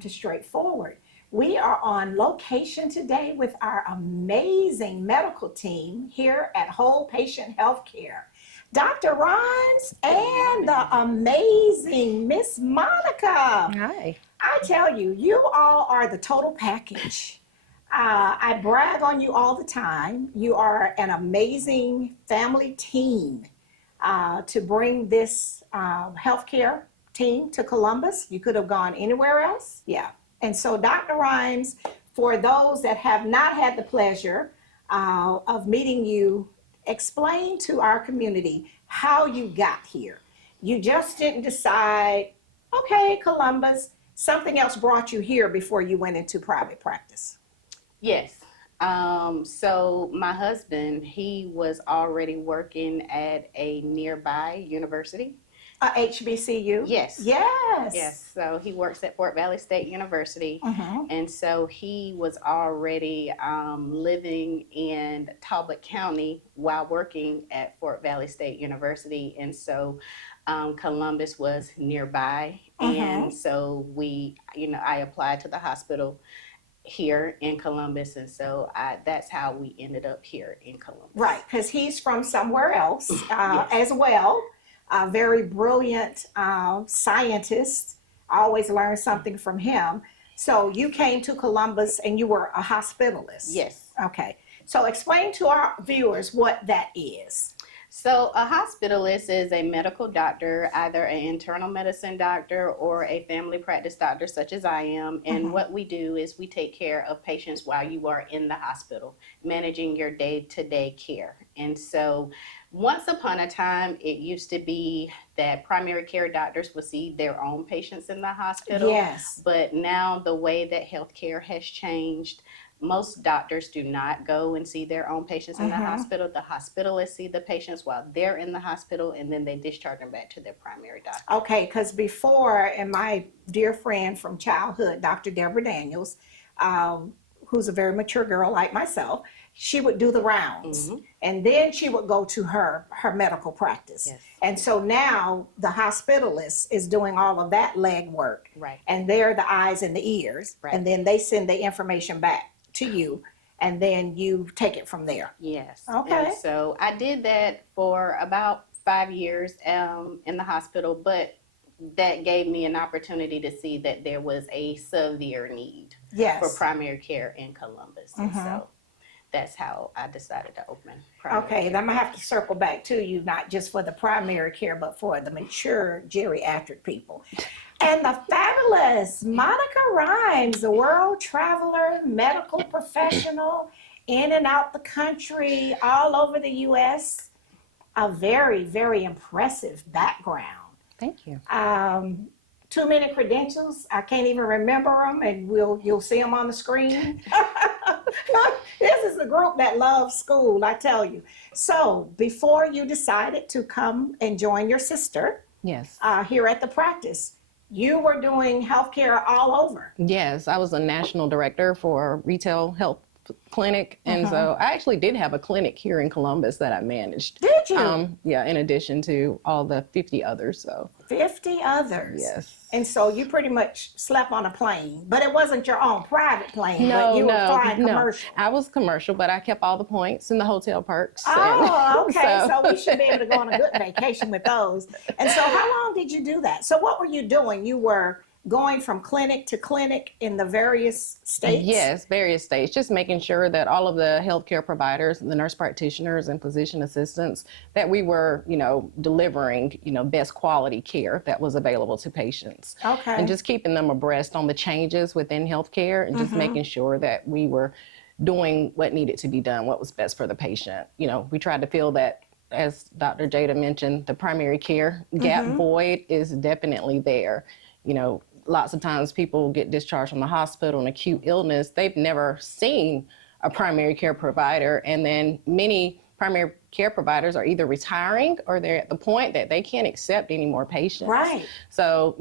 to straightforward. We are on location today with our amazing medical team here at Whole Patient Healthcare. Dr. Rhymes and the amazing Miss Monica. Hi. I tell you, you all are the total package. I brag on you all the time. You are an amazing family team to bring this healthcare team to Columbus. You could have gone anywhere else. Yeah. And so, Dr. Rhymes, for those that have not had the pleasure of meeting you, explain to our community how you got here. You just didn't decide, okay, Columbus, something else brought you here before you went into private practice. Yes. So my husband, he was already working at a nearby university. HBCU? Yes. Yes. Yes. So he works at Fort Valley State University. And so he was already living in Talbot County while working at Fort Valley State University. And so Columbus was nearby. And so I applied to the hospital here in Columbus, and so that's how we ended up here in Columbus. Right, because he's from somewhere else Yes. as well. A very brilliant scientist. I always learn something from him. So you came to Columbus and you were a hospitalist. Yes. Okay. So explain to our viewers what that is. So a hospitalist is a medical doctor, either an internal medicine doctor or a family practice doctor such as I am. And what we do is we take care of patients while you are in the hospital, managing your day-to-day care. And so once upon a time, it used to be that primary care doctors would see their own patients in the hospital. Yes. But now the way that healthcare has changed, most doctors do not go and see their own patients in the hospital. The hospitalists see the patients while they're in the hospital, and then they discharge them back to their primary doctor. Okay, because before, and my dear friend from childhood, Dr. Deborah Daniels, who's a very mature girl like myself, she would do the rounds. And then she would go to her medical practice. Yes. And so now the hospitalist is doing all of that legwork. Right. And they're the eyes and the ears. Right. And then they send the information back to you, and then you take it from there. Yes. Okay. And so I did that for about 5 years in the hospital, but that gave me an opportunity to see that there was a severe need for primary care in Columbus. And so that's how I decided to open primary Okay, care. then I'm gonna have to circle back to you, not just for the primary care, but for the mature geriatric people. And the fabulous Monica Rhymes, the world traveler, medical professional, in and out the country, all over the U.S. A very, very impressive background. Thank you. Too many credentials. I can't even remember them, and you'll see them on the screen. This is the group that loves school, I tell you. So before you decided to come and join your sister Yes. here at the practice, you were doing healthcare all over. Yes, I was a national director for a retail health clinic, and so I actually did have a clinic here in Columbus that I managed. Did you? Yeah, in addition to all the 50 others. So 50 others. yes. And so you pretty much slept on a plane, but it wasn't your own private plane, No, but you were flying commercial. I was commercial, but I kept all the points in the hotel perks. Oh, and okay. So we should be able to go on a good vacation with those. And so how long did you do that? So what were you doing? You were going from clinic to clinic in the various states? Yes, various states, just making sure that all of the healthcare providers, the nurse practitioners and physician assistants, that we were, delivering, best quality care that was available to patients. Okay. And just keeping them abreast on the changes within healthcare and just making sure that we were doing what needed to be done, what was best for the patient. We tried to fill that, as Dr. Jada mentioned, the primary care gap void is definitely there. Lots of times people get discharged from the hospital, an acute illness. They've never seen a primary care provider. And then many primary care providers are either retiring or they're at the point that they can't accept any more patients. Right. So,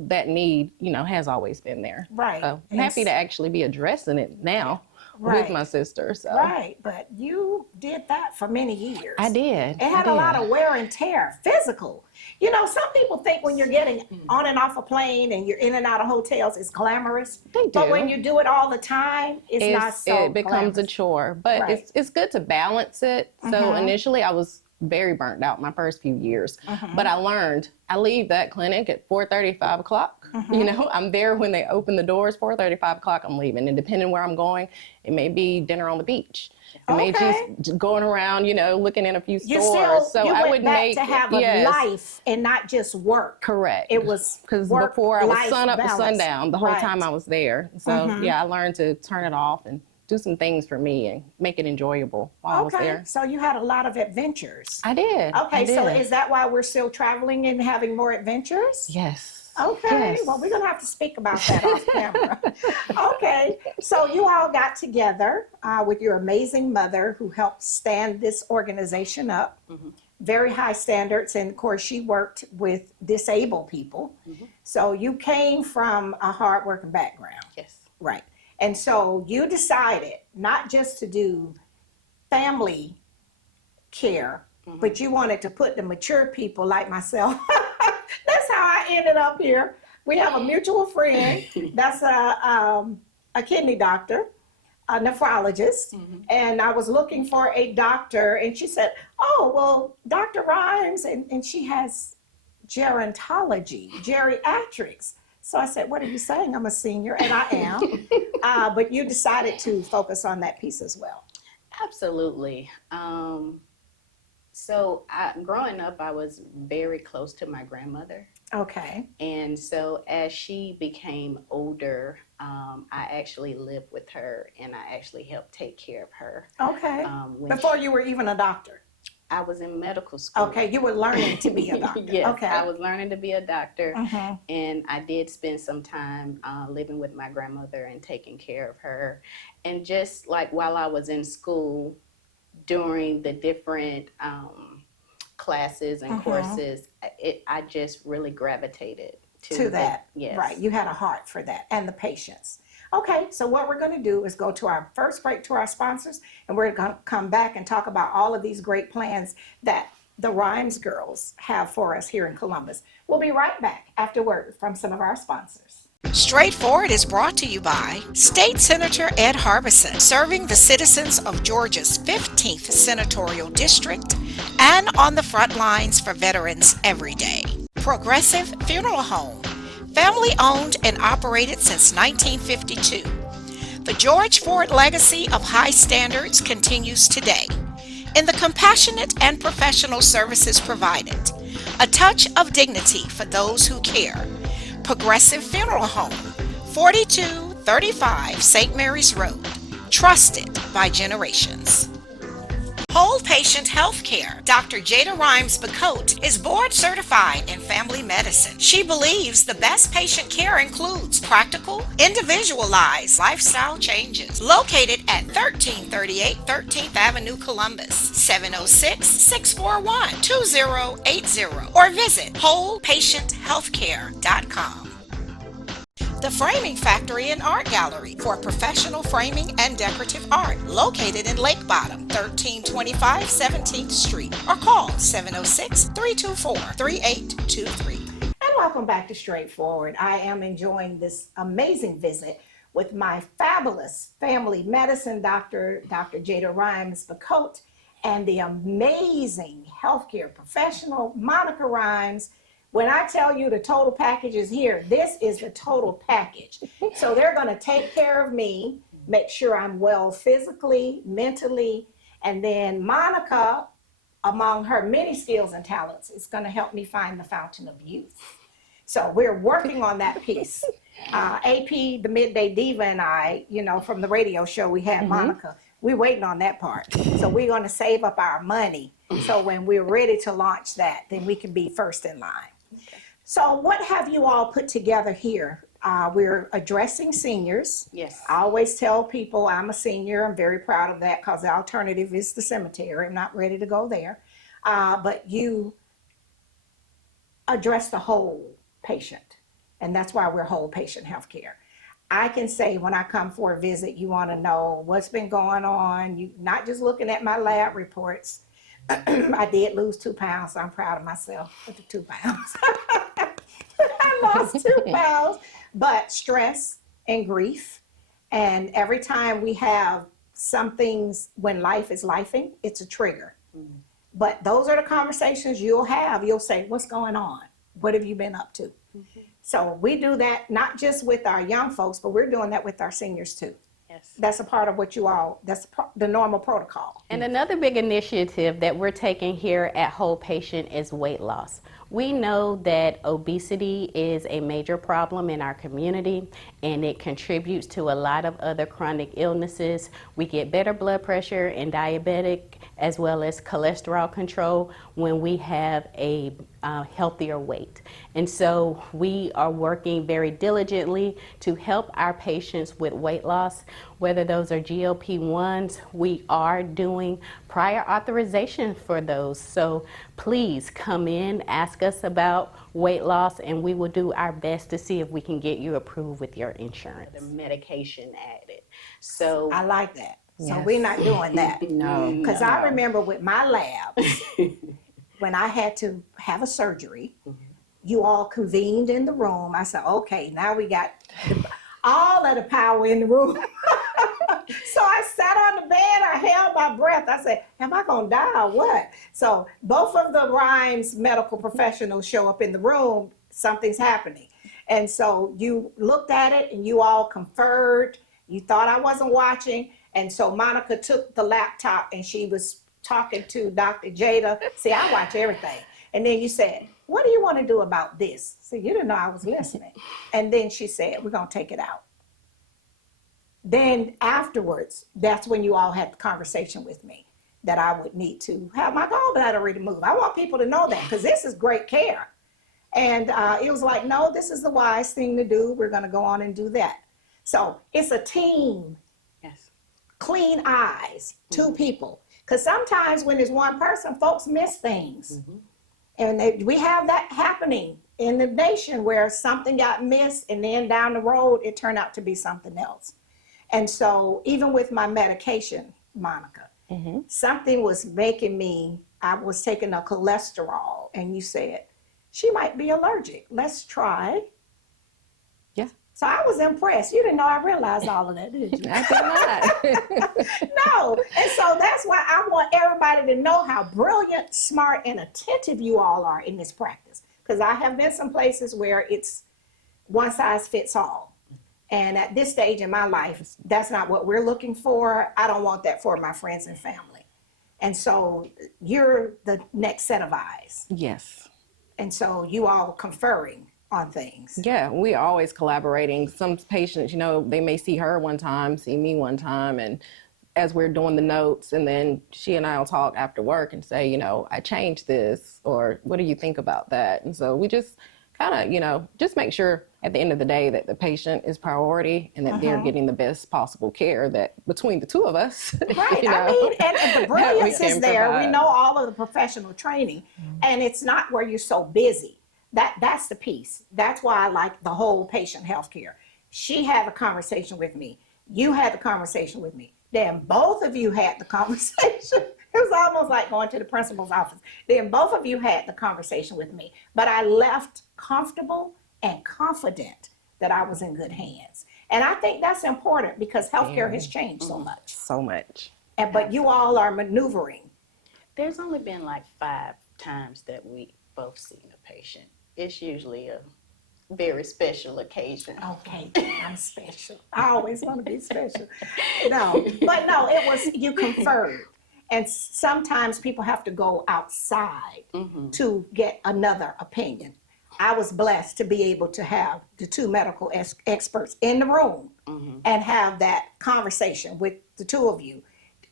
that need, has always been there. Right. So I'm happy to actually be addressing it now. with Right. my sister. So Right, but you did that for many years. I did. It had a lot of wear and tear, physical. You know, some people think when you're getting on and off a plane and you're in and out of hotels, it's glamorous. They do. But when you do it all the time, it's not so it becomes a glamorous. chore, but Right. it's good to balance it. So initially I was very burnt out my first few years, but I learned I leave that clinic at 4:30, 5 o'clock. You know, I'm there when they open the doors, 4:30, 5 o'clock, I'm leaving. And depending where I'm going, it may be dinner on the beach. It may just going around, you know, looking in a few stores. You I went would back to have a life and not just work. Correct. It was because work, before I was life sun up to balance. sundown the whole Right. time I was there. So yeah, I learned to turn it off and do some things for me and make it enjoyable while I was there. So you had a lot of adventures. I did. Okay, I did. so is that why we're still traveling and having more adventures? Yes. Okay, Yes. well, we're going to have to speak about that off camera. Okay, so you all got together with your amazing mother who helped stand this organization up. Very high standards, and of course, she worked with disabled people. So you came from a hardworking background. Yes. Right. And so you decided not just to do family care, but you wanted to put the mature people like myself. That's how I ended up here. We have a mutual friend that's a kidney doctor, a nephrologist, and I was looking for a doctor, and she said, oh, well, Dr. Rhymes, and she has gerontology, geriatrics. So I said, what are you saying? I'm a senior, and I am. But you decided to focus on that piece as well. Absolutely. Growing up, I was very close to my grandmother. Okay. And so as she became older, I actually lived with her and I actually helped take care of her. Okay. Before you were even a doctor? I was in medical school. Okay, you were learning to be a doctor. Yes, okay. I was learning to be a doctor. And I did spend some time living with my grandmother and taking care of her. And just like while I was in school, during the different classes and courses, I just really gravitated to that. Yes. Right, you had a heart for that and the patience. Okay, so what we're going to do is go to our first break to our sponsors, and we're going to come back and talk about all of these great plans that the Rhymes girls have for us here in Columbus. We'll be right back after word from some of our sponsors. Straightforward is brought to you by State Senator Ed Harbison, serving the citizens of Georgia's 15th Senatorial District and on the front lines for veterans every day. Progressive Funeral Home, family owned and operated since 1952. The George Ford legacy of high standards continues today in the compassionate and professional services provided. A touch of dignity for those who care. Progressive Funeral Home, 4235 St. Mary's Road, trusted by generations. Whole Patient Healthcare. Dr. Jada Rhymes-Bacoat is board certified in family medicine. She believes the best patient care includes practical, individualized lifestyle changes. Located at 1338 13th Avenue, Columbus, 706-641-2080, or visit wholepatienthealthcare.com. The Framing Factory and Art Gallery for professional framing and decorative art, located in Lake Bottom, 1325 17th Street, or call 706-324-3823. And welcome back to Straightforward. I am enjoying this amazing visit with my fabulous family medicine doctor, Dr. Jada Rhymes-Bacoat, and the amazing healthcare professional, Monica Rhymes. When I tell you the total package is here, this is the total package. So they're going to take care of me, make sure I'm well physically, mentally, and then Monica, among her many skills and talents, is going to help me find the fountain of youth. So we're working on that piece. AP, the Midday Diva, and I, you know, from the radio show, we had Monica. We're waiting on that part. So we're going to save up our money. So when we're ready to launch that, then we can be first in line. So what have you all put together here? We're addressing seniors. Yes. I always tell people I'm a senior. I'm very proud of that because the alternative is the cemetery. I'm not ready to go there. But you address the whole patient, and that's why we're whole patient healthcare. I can say when I come for a visit, you want to know what's been going on. You not just looking at my lab reports. I did lose 2 pounds, so I'm proud of myself for the 2 pounds. I lost 2 pounds, but stress and grief. And every time we have some things, when life is lifing, it's a trigger. Mm-hmm. But those are the conversations you'll have. You'll say, what's going on? What have you been up to? Mm-hmm. So we do that not just with our young folks, but we're doing that with our seniors too. Yes. That's a part of what that's the normal protocol. And another big initiative that we're taking here at Whole Patient is weight loss. We know that obesity is a major problem in our community, and it contributes to a lot of other chronic illnesses. We get better blood pressure and diabetic, as well as cholesterol control, when we have a healthier weight. And so we are working very diligently to help our patients with weight loss, whether those are GLP-1s. We are doing prior authorization for those. So please come in, ask us about weight loss, and we will do our best to see if we can get you approved with your insurance. The medication added. So I like that. So Yes. we're not doing that. No. Because I remember with my labs, when I had to have a surgery, you all convened in the room. I said, okay, now we got all of the power in the room. So I sat on the bed, I held my breath. I said, am I gonna die or what? So both of the Rhymes medical professionals show up in the room, something's happening. And so you looked at it and you all conferred. You thought I wasn't watching. And so Monica took the laptop and she was talking to Dr. Jada. See, I watch everything. And then you said, what do you want to do about this? So you didn't know I was listening. And then she said, we're going to take it out. Then afterwards, that's when you all had the conversation with me that I would need to have my gallbladder removed. I want people to know that because this is great care. And it was like, no, this is the wise thing to do. We're going to go on and do that. So it's a team. yes. Clean eyes, 2 people. Because sometimes when it's one person, folks miss things. Mm-hmm. And we have that happening in the nation where something got missed and then down the road, it turned out to be something else. And so even with my medication, Monica, something was making me, I was taking a cholesterol and you said, she might be allergic. Let's try. Yeah. So I was impressed. You didn't know I realized all of that, did you? I did not. No. And so that's why I want everybody to know how brilliant, smart, and attentive you all are in this practice. Because I have been some places where it's one size fits all. And at this stage in my life, that's not what we're looking for. I don't want that for my friends and family. And so you're the next set of eyes. Yes. And so you all conferring on things. Yeah, we are always collaborating. Some patients, they may see her one time, see me one time, and as we're doing the notes, and then she and I will talk after work and say, I changed this, or what do you think about that? And so we just kind of, just make sure at the end of the day that the patient is priority and that they're getting the best possible care that between the 2 of us. Right. I mean, and the brilliance is there. Provide. We know all of the professional training, and it's not where you're so busy. That's the piece. That's why I like the whole patient healthcare. She had a conversation with me. You had the conversation with me. Then both of you had the conversation. It was almost like going to the principal's office. Then both of you had the conversation with me. But I left comfortable and confident that I was in good hands. And I think that's important because healthcare has changed so much. So much. But you all are maneuvering. There's only been like 5 times that we both seen a patient. It's usually a very special occasion. Okay, I'm special. I always want to be special. No, it was, you conferred. And sometimes people have to go outside to get another opinion. I was blessed to be able to have the 2 medical experts in the room and have that conversation with the 2 of you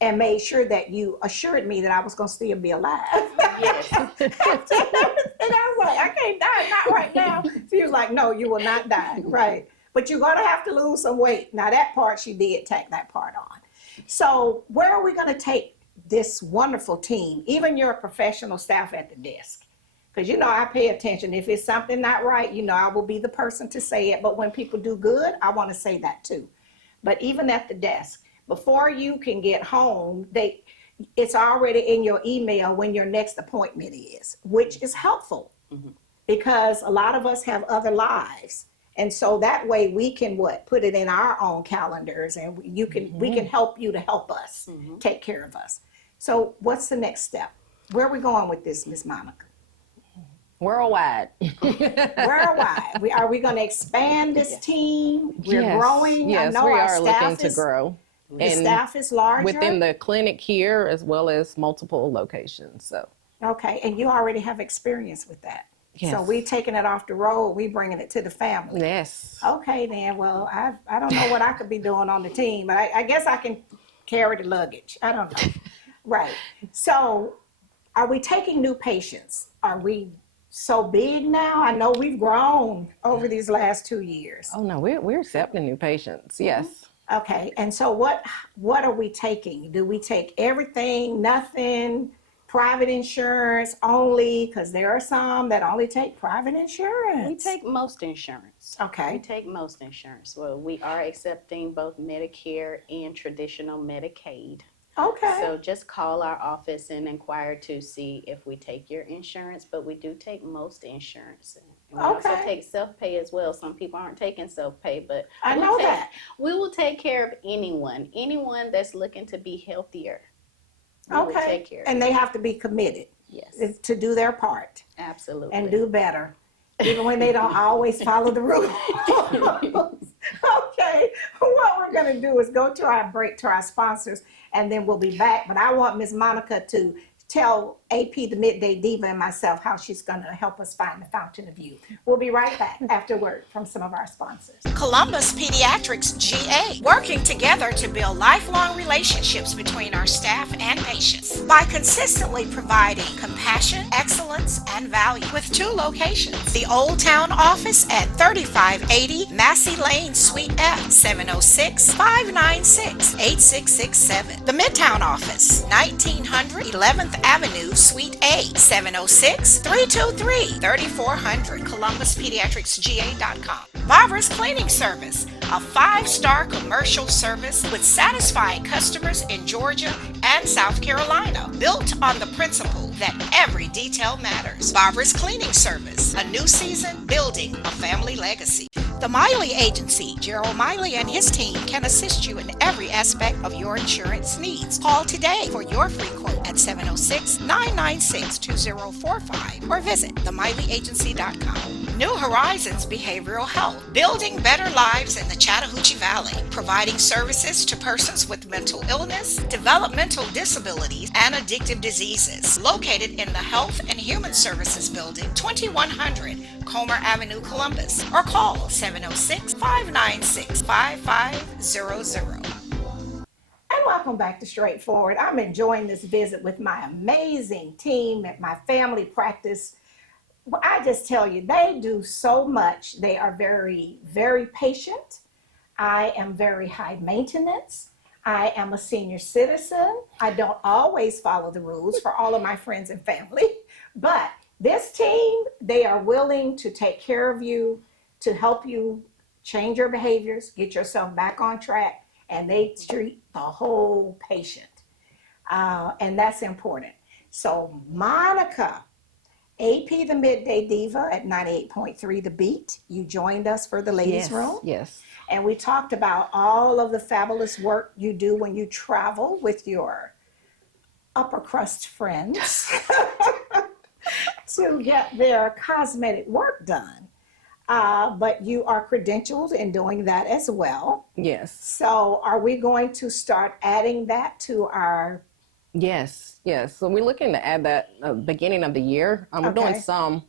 and made sure that you assured me that I was going to still be alive. Yes. And I was like, I can't die, not right now. She was like, no, you will not die, right? But you're going to have to lose some weight. Now that part, she did take that part on. So where are we going to take this wonderful team, even your professional staff at the desk? Because, I pay attention. If it's something not right, I will be the person to say it. But when people do good, I want to say that too. But even at the desk, before you can get home, it's already in your email when your next appointment is, which is helpful because a lot of us have other lives. And so that way we can put it in our own calendars, and we can help you to help us take care of us. So what's the next step? Where are we going with this, Ms. Monica? Worldwide. Worldwide. Are we going to expand this team? We're growing. Yes, I know we our are looking staff to grow. The staff is larger. Within the clinic here, as well as multiple locations. So. Okay, and you already have experience with that. Yes. So we taking it off the road, we bringing it to the family. Yes. Okay, then. Well, I don't know what I could be doing on the team, but I guess I can carry the luggage. I don't know. Right. So are we taking new patients? Are we so big now? I know we've grown over these last 2 years. Oh, no, we're accepting new patients. Yes. Okay, and so what are we taking? Do we take everything, nothing, private insurance only? Because there are some that only take private insurance. We take most insurance. Okay. We take most insurance. Well, we are accepting both Medicare and traditional Medicaid. Okay. So just call our office and inquire to see if we take your insurance, but we do take most insurance. And we also take self-pay as well. Some people aren't taking self-pay, but I know that. We will take care of anyone that's looking to be healthier. We will take care of and they have to be committed. Yes. To do their part. Absolutely. And do better, even when they don't always follow the rules. Okay, what we're going to do is go to our break, to our sponsors, and then we'll be back. But I want Ms. Monica to tell AP, the Midday Diva, and myself how she's going to help us find the fountain of youth. We'll be right back after word from some of our sponsors. Columbus Pediatrics GA, working together to build lifelong relationships between our staff and patients by consistently providing compassion, excellence, and value with 2 locations. The Old Town office at 3580 Massey Lane, Suite F, 706-596-8667. The Midtown office, 1900 11th Avenue, Suite A, 706-323-3400, ColumbusPediatricsGA.com. Barbara's Cleaning Service, a 5-star commercial service with satisfied customers in Georgia and South Carolina, built on the principle that every detail matters. Barbara's Cleaning Service, a new season building a family legacy. The Miley Agency, Gerald Miley and his team can assist you in every aspect of your insurance needs. Call today for your free quote at 706-996-2045 or visit themiley.agency.com. New Horizons Behavioral Health, building better lives in the Chattahoochee Valley, providing services to persons with mental illness, developmental disabilities, and addictive diseases. Located in the Health and Human Services Building, 2100 Comer Avenue, Columbus, or call 706-596-5500. And welcome back to Straightforward. I'm enjoying this visit with my amazing team at my family practice. Well, I just tell you, they do so much. They are very, very patient. I am very high maintenance. I am a senior citizen. I don't always follow the rules for all of my friends and family, but this team, they are willing to take care of you, to help you change your behaviors, get yourself back on track, and they treat the whole patient. And that's important. So Monica, AP the Midday Diva at 98.3 The Beat, you joined us for the ladies' room. Yes. And we talked about all of the fabulous work you do when you travel with your upper crust friends to get their cosmetic work done. But you are credentialed in doing that as well. Yes. So are we going to start adding that to our... Yes. So we're looking to add that beginning of the year. We're doing some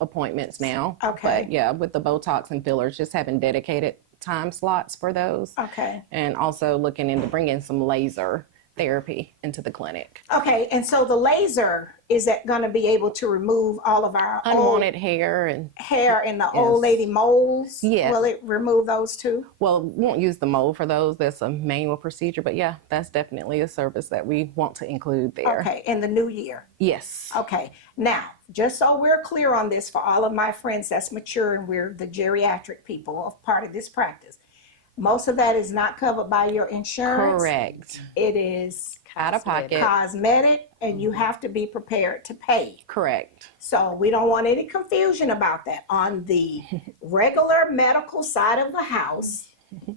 appointments now. Okay. But yeah, with the Botox and fillers, just having dedicated time slots for those. Okay. And also looking into bringing some laser therapy into the clinic. Okay, and so the laser, is that going to be able to remove all of our Unwanted hair and hair and the yes. old lady moles? Yes. Will it remove those too? Well, we won't use the mold for those. That's a manual procedure, but yeah, that's definitely a service that we want to include there. Okay, in the new year. Yes. Okay, now, just so we're clear on this for all of my friends that's mature and we're the geriatric people of part of this practice, most of that is not covered by your insurance. Correct. It is Out of pocket. cosmetic, and you have to be prepared to pay. Correct. So we don't want any confusion about that. On the regular medical side of the house,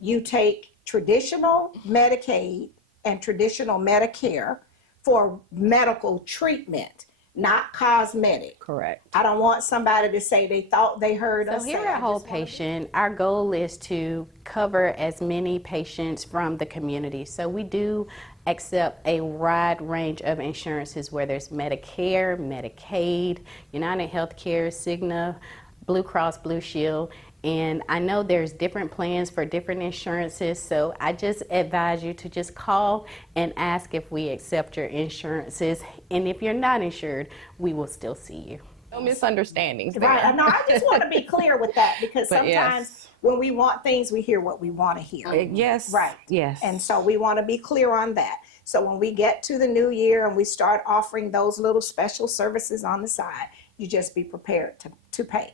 you take traditional Medicaid and traditional Medicare for medical treatment, not cosmetic. Correct. I don't want somebody to say they thought they heard us So say. here at Whole Patient, our goal is to cover as many patients from the community. So we do accept a wide range of insurances, where there's Medicare, Medicaid, United Healthcare, Cigna, Blue Cross Blue Shield. And I know there's different plans for different insurances, so I just advise you to just call and ask if we accept your insurances. And if you're not insured, we will still see you. No misunderstandings there. Right. No, I just want to be clear with that, because But sometimes yes. when we want things, we hear what we want to hear. Yes. Right. Yes. And so we want to be clear on that. So when we get to the new year and we start offering those little special services on the side, you just be prepared to pay.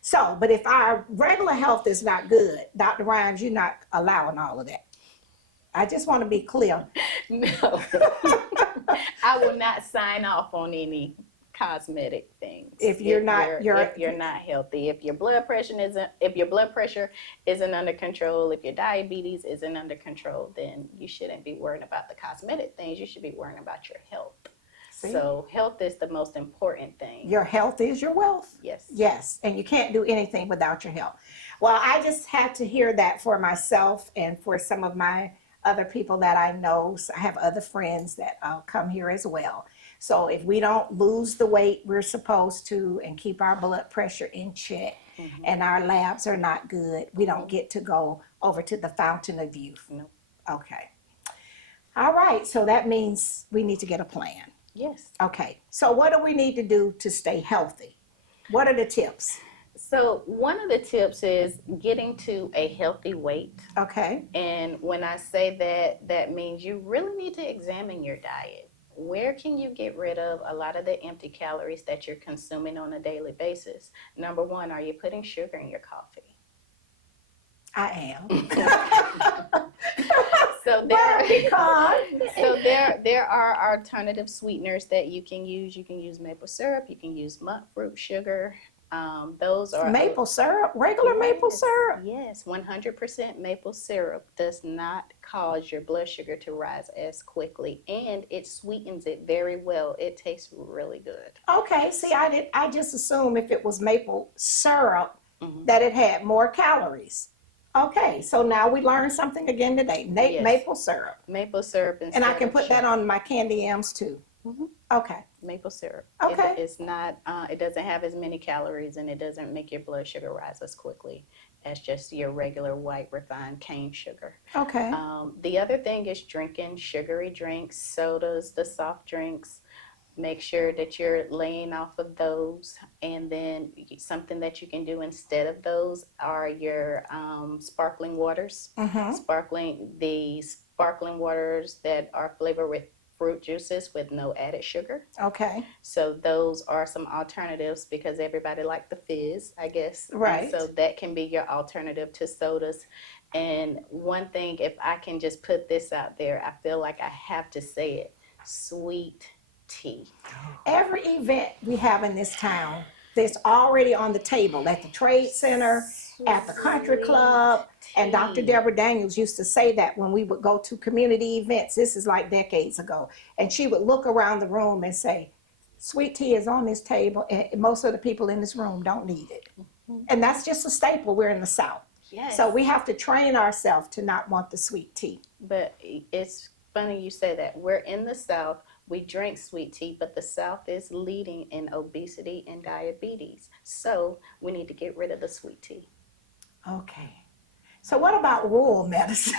So, but if our regular health is not good, Dr. Rhymes, you're not allowing all of that. I just want to be clear. No, I will not sign off on any cosmetic things. If you're not healthy, if your blood pressure isn't under control, if your diabetes isn't under control, then you shouldn't be worrying about the cosmetic things. You should be worrying about your health. See? So health is the most important thing. Your health is your wealth. Yes. Yes, and you can't do anything without your health. Well, I just had to hear that for myself and for some of my other people that I know. So I have other friends that come here as well. So if we don't lose the weight we're supposed to and keep our blood pressure in check, and our labs are not good, we don't get to go over to the Fountain of Youth. No. Okay. All right, so that means we need to get a plan. Yes. Okay, so what do we need to do to stay healthy? What are the tips? So one of the tips is getting to a healthy weight. Okay. And when I say that, that means you really need to examine your diet. Where can you get rid of a lot of the empty calories that you're consuming on a daily basis? Number one, are you putting sugar in your coffee? I am. So there are alternative sweeteners that you can use. You can use maple syrup. You can use monk fruit sugar. Those are Maple syrup, regular maple syrup. Yes, 100% maple syrup does not cause your blood sugar to rise as quickly, and it sweetens it very well. It tastes really good. Okay, see, I just assumed if it was maple syrup that it had more calories. Okay, so now we learned something again today. Yes. Maple syrup. Maple syrup And I can put that on my candy M's too. Okay. Maple syrup. Okay. It's not. It doesn't have as many calories, and it doesn't make your blood sugar rise as quickly as just your regular white refined cane sugar. Okay. The other thing is drinking sugary drinks, sodas, the soft drinks. Make sure that you're laying off of those, and then something that you can do instead of those are your sparkling waters. The sparkling waters that are flavored with fruit juices with no added sugar. Okay. So those are some alternatives, because everybody likes the fizz, I guess. Right. And so that can be your alternative to sodas. And one thing, if I can just put this out there, I feel like I have to say it: sweet tea. Every event we have in this town, that's already on the table at the Trade Center, at the country club, and Dr. Deborah Daniels used to say that when we would go to community events. This is like decades ago. And she would look around the room and say, sweet tea is on this table, and most of the people in this room don't need it. And that's just a staple. We're in the South. Yes. So we have to train ourselves to not want the sweet tea. But it's funny you say that. We're in the South. We drink sweet tea, but the South is leading in obesity and diabetes. So we need to get rid of the sweet tea. Okay. So what about rural medicine?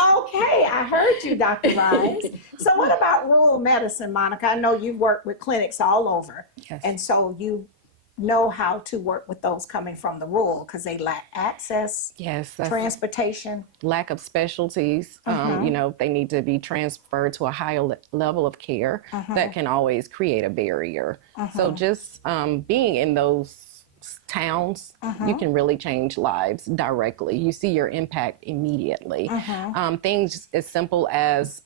Okay. Okay, I heard you, Dr. Rhymes. So what about rural medicine, Monica? I know you work with clinics all over. Yes. And so you know how to work with those coming from the rural because they lack access, Yes, that's transportation. lack of specialties. You know, they need to be transferred to a higher level of care that can always create a barrier. So just being in those towns, you can really change lives directly. You see your impact immediately. Things as simple as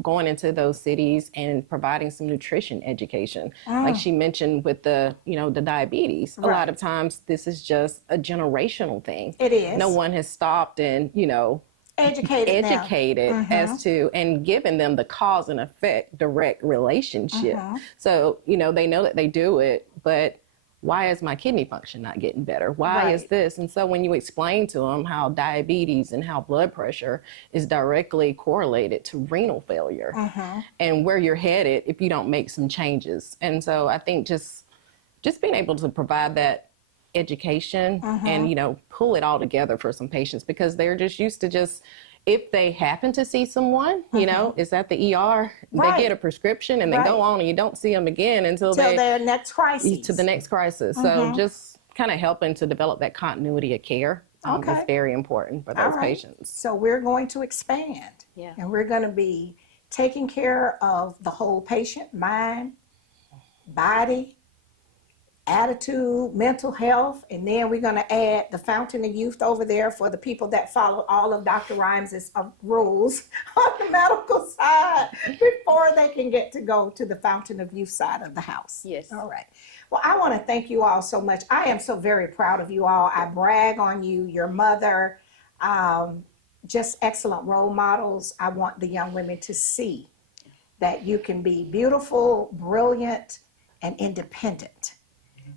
going into those cities and providing some nutrition education. Like she mentioned with the, you know, the diabetes. A lot of times this is just a generational thing. It is. No one has stopped and, you know, Educated as to and given them the cause and effect direct relationship. So, you know, they know that they do it, but why is my kidney function not getting better? Why is this? And so when you explain to them how diabetes and how blood pressure is directly correlated to renal failure and where you're headed if you don't make some changes. And so I think just being able to provide that education and, you know, pull it all together for some patients because they're just used to just, if they happen to see someone, you know, is at the ER, they get a prescription and they go on and you don't see them again until their next crisis. To the next crisis. So just kind of helping to develop that continuity of care is very important for those patients. So we're going to expand and we're going to be taking care of the whole patient, mind, body, attitude, mental health, and then we're going to add the Fountain of Youth over there for the people that follow all of Dr. Rhymes' rules on the medical side before they can get to go to the Fountain of Youth side of the house. Yes. All right. Well, I want to thank you all so much. I am so very proud of you all. I brag on you, your mother, just excellent role models. I want the young women to see that you can be beautiful, brilliant, and independent.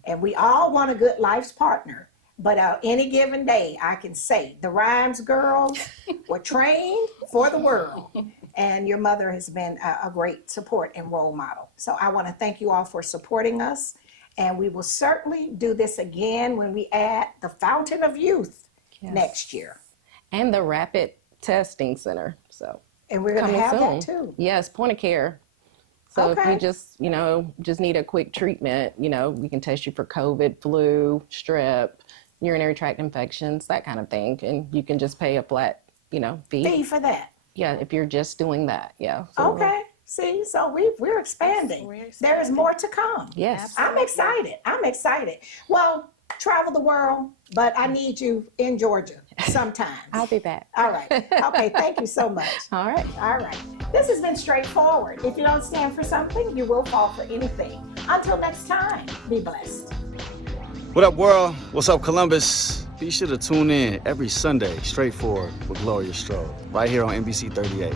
And we all want a good life's partner. But on any given day, I can say the Rhymes girls were trained for the world. And your mother has been a great support and role model. So I want to thank you all for supporting us. And we will certainly do this again when we add the Fountain of Youth next year. And the rapid testing center. So, and we're going to have that too. Yes, point of care. So if you just, you know, just need a quick treatment, you know, we can test you for COVID, flu, strep, urinary tract infections, that kind of thing. And you can just pay a flat, you know, fee for that. Yeah, if you're just doing that. Yeah. So See, so we're expanding. There is more to come. Yes. I'm excited. I'm excited. Well, travel the world, but I need you in Georgia sometime. I'll be back. All right. Okay, thank you so much. All right. All right. This has been straightforward. If you don't stand for something, you will fall for anything. Until next time, be blessed. What up, world? What's up, Columbus? Be sure to tune in every Sunday, Straightforward with Gloria Strode, right here on NBC 38.